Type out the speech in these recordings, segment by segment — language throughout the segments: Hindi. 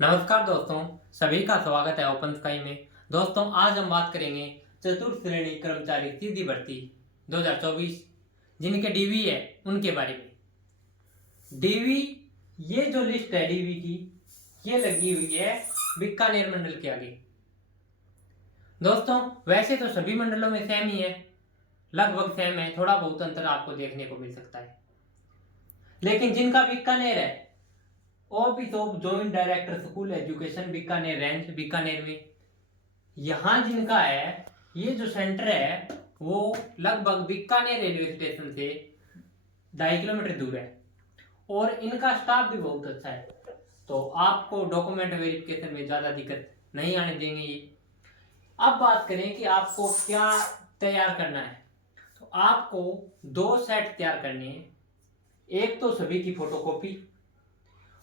नमस्कार दोस्तों, सभी का स्वागत है ओपन स्काई में। दोस्तों, आज हम बात करेंगे चतुर्थ श्रेणी कर्मचारी सीधी भर्ती 2024 जिनके डीवी है उनके बारे में। डीवी, ये जो लिस्ट है डीवी की, ये लगी हुई है बीकानेर मंडल के आगे। दोस्तों, वैसे तो सभी मंडलों में सेम ही है, लगभग सेम है, थोड़ा बहुत अंतर आपको देखने को मिल सकता है, लेकिन जिनका बीकानेर है, office of joint director school education Bikaner range Bikaner में, यहाँ जिनका है, ये जो सेंटर है वो लगभग बीकानेर रेलवे स्टेशन से 2.5 किलोमीटर दूर है और इनका स्टाफ भी बहुत अच्छा है, तो आपको डॉक्यूमेंट वेरिफिकेशन में ज़्यादा दिक्कत नहीं आने देंगे ये। अब बात करें कि आपको क्या तैयार करना है, तो आपको 2 सेट तैयार करने हैं। एक तो सभी की फोटोकॉपी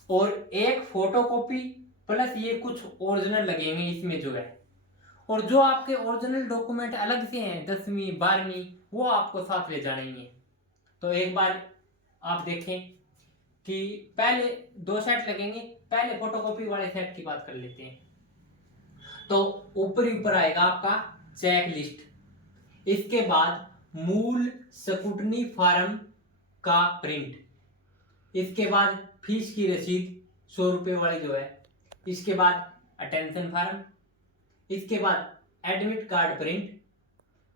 और एक फोटोकॉपी प्लस ये कुछ ओरिजिनल लगेंगे इसमें जो है, और जो आपके ओरिजिनल डॉक्यूमेंट अलग से हैं 10वीं 12वीं, वो आपको साथ ले जाने ही हैं। तो एक बार आप देखें कि पहले 2 सेट लगेंगे। पहले फोटोकॉपी वाले सेट की बात कर लेते हैं। तो ऊपर आएगा आपका चेक लिस्ट, इसके बाद मूल स्कूटनी फॉर्म का प्रिंट, इसके बाद फीस की रसीद 100 रुपये वाली जो है, इसके बाद अटेंशन फॉर्म, इसके बाद एडमिट कार्ड प्रिंट,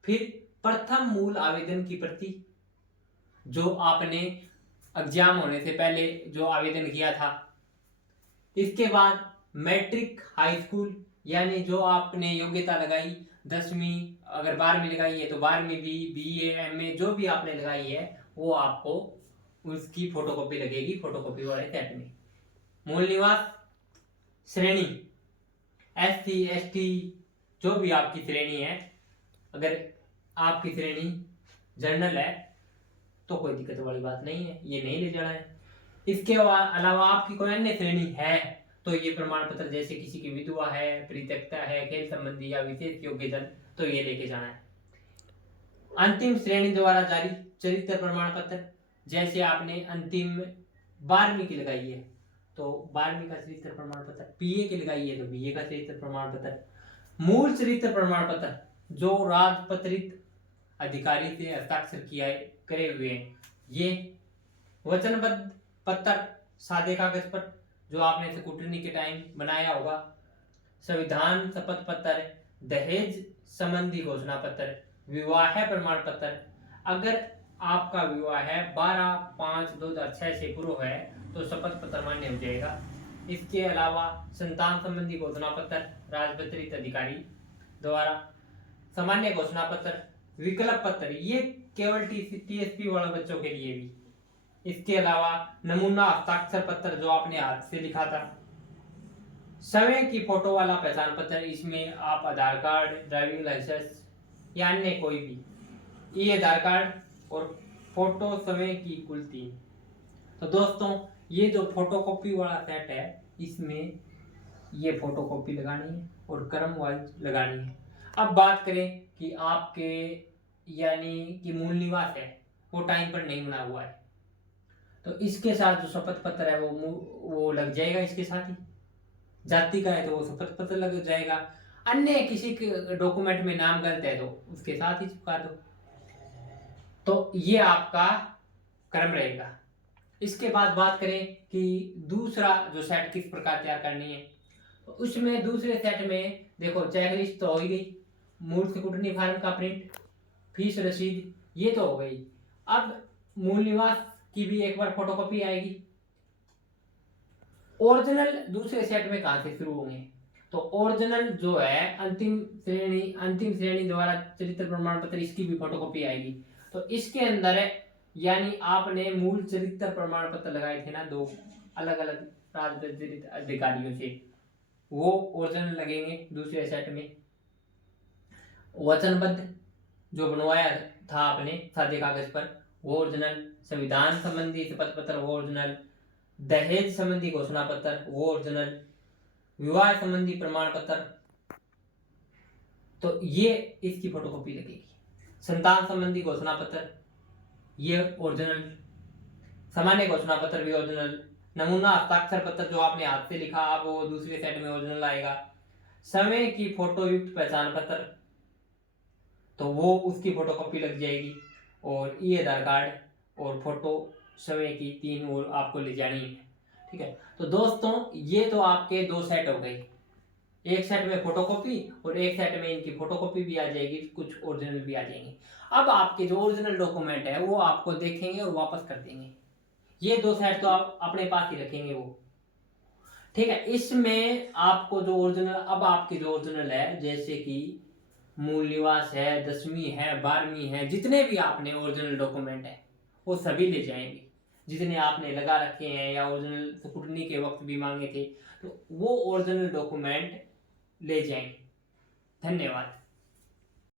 फिर प्रथम मूल आवेदन की प्रति जो आपने एग्जाम होने से पहले जो आवेदन किया था, इसके बाद मैट्रिक हाई स्कूल यानी जो आपने योग्यता लगाई 10वीं, अगर 12वीं लगाई है तो 12वीं भी, बीए एमए जो भी आपने लगाई है वो आपको उसकी फोटोकॉपी लगेगी फोटोकॉपी वाले सेट में। मूल निवास श्रेणी एससी एसटी जो भी आपकी श्रेणी है, अगर आपकी श्रेणी जनरल है तो कोई दिक्कत वाली बात नहीं है, ये नहीं ले जाना है। इसके अलावा आपकी कोई अन्य श्रेणी है तो ये प्रमाण पत्र, जैसे किसी की विधवा है, परित्यक्ता है, खेल संबंधी या विशेष योग्यजन, तो ये लेके जाना है। अंतिम श्रेणी द्वारा जारी चरित्र प्रमाण पत्र, जैसे आपने अंतिम 12वीं की लगाई है तो 12वीं का चरित्र प्रमाण पत्र, बीए की लगाई है तो बीए का चरित्र प्रमाण पत्र, मूल चरित्र प्रमाण पत्र जो राजपत्रित अधिकारी से हस्ताक्षर किया करे हुए हैं, ये वचनबद्ध पत्र सादे कागज पर जो आपने स्कूटनी के टाइम बनाया होगा, संविधान शपथ पत्र, दहेज संबंधी घोषणा पत्र, विवाह प्रमाण पत्र, अगर आपका विवाह है 12/5/2006 से पूर्व है तो शपथ पत्र मान्य हो जाएगा। इसके अलावा संतान संबंधी घोषणा पत्र राजपत्रित अधिकारी द्वारा, सामान्य घोषणा पत्र, विकल्प पत्र, ये केवल टीएसपी वाले बच्चों के लिए भी। इसके अलावा नमूना हस्ताक्षर पत्र जो आपने हाथ से लिखा था, समय की फोटो वाला पहचान पत्र, इसमें आप आधार कार्ड, ड्राइविंग लाइसेंस या अन्य कोई भी, ई आधार कार्ड और फोटो समय की कुल 3। तो दोस्तों, ये जो फोटोकॉपी वाला सेट है इसमें ये फोटोकॉपी लगानी है और क्रम वाइज लगानी है। अब बात करें कि आपके यानी कि मूल निवास है वो टाइम पर नहीं बना हुआ है तो इसके साथ जो शपथ पत्र है वो लग जाएगा इसके साथ ही। जाति का है तो वो शपथ पत्र लग जाएगा, अन्य किसी के डॉक्यूमेंट में नाम गलत है तो उसके साथ ही चिपका दो। तो ये आपका क्रम रहेगा। इसके बाद बात करें कि दूसरा जो सेट किस प्रकार तैयार करनी है, तो उसमें दूसरे सेट में देखो चेकलिस्ट तो हो ही गई, मूल स्कूटनी फॉर्म का प्रिंट, फीस रसीद, ये तो हो गई। अब मूल निवास की भी एक बार फोटोकॉपी आएगी। ओरिजिनल दूसरे सेट में कहां से शुरू होंगे, तो ओरिजिनल जो है अंतिम श्रेणी द्वारा चरित्र प्रमाण पत्र, इसकी भी फोटोकॉपी आएगी। तो इसके अंदर है यानी आपने मूल चरित्र प्रमाण पत्र लगाए थे ना 2 अलग अलग राजपत्रित अधिकारियों से, वो ओरिजिनल लगेंगे दूसरे सेट में। वचनबद्ध जो बनवाया था आपने सादे कागज पर वो ओरिजिनल, संविधान संबंधी शपथ पत्र वो ओरिजिनल, दहेज संबंधी घोषणा पत्र वो ओरिजिनल, विवाह संबंधी प्रमाण पत्र, तो ये इसकी फोटोकॉपी लगेगी। संतान संबंधी घोषणा पत्र ये ओरिजिनल, सामान्य घोषणा पत्र भी ओरिजिनल, नमूना हस्ताक्षर पत्र जो आपने हाथ से लिखा अब वो दूसरे सेट में ओरिजिनल आएगा। समय की फोटो युक्त पहचान पत्र, तो वो उसकी फोटोकॉपी लग जाएगी। और ई आधार कार्ड और फोटो समय की 3 और आपको ले जानी है। ठीक है, तो दोस्तों ये तो आपके 2 सेट हो गए, एक सेट में फोटोकॉपी और एक सेट में इनकी फोटोकॉपी भी आ जाएगी, कुछ ओरिजिनल भी आ जाएंगे। अब आपके जो ओरिजिनल डॉक्यूमेंट है वो आपको देखेंगे और वापस कर देंगे। ये 2 सेट तो आप अपने पास ही रखेंगे वो। ठीक है, इसमें आपको जो ओरिजिनल, अब आपकी जो ओरिजिनल है जैसे कि मूल निवास है, 10वीं है, 12वीं है, जितने भी आपने ओरिजिनल डॉक्यूमेंट है वो सभी ले जाएंगे, जितने आपने लगा रखे हैं या ओरिजिनल स्क्रूटनी के वक्त भी मांगे थे, तो वो ओरिजिनल डॉक्यूमेंट ले जाएंगे। धन्यवाद।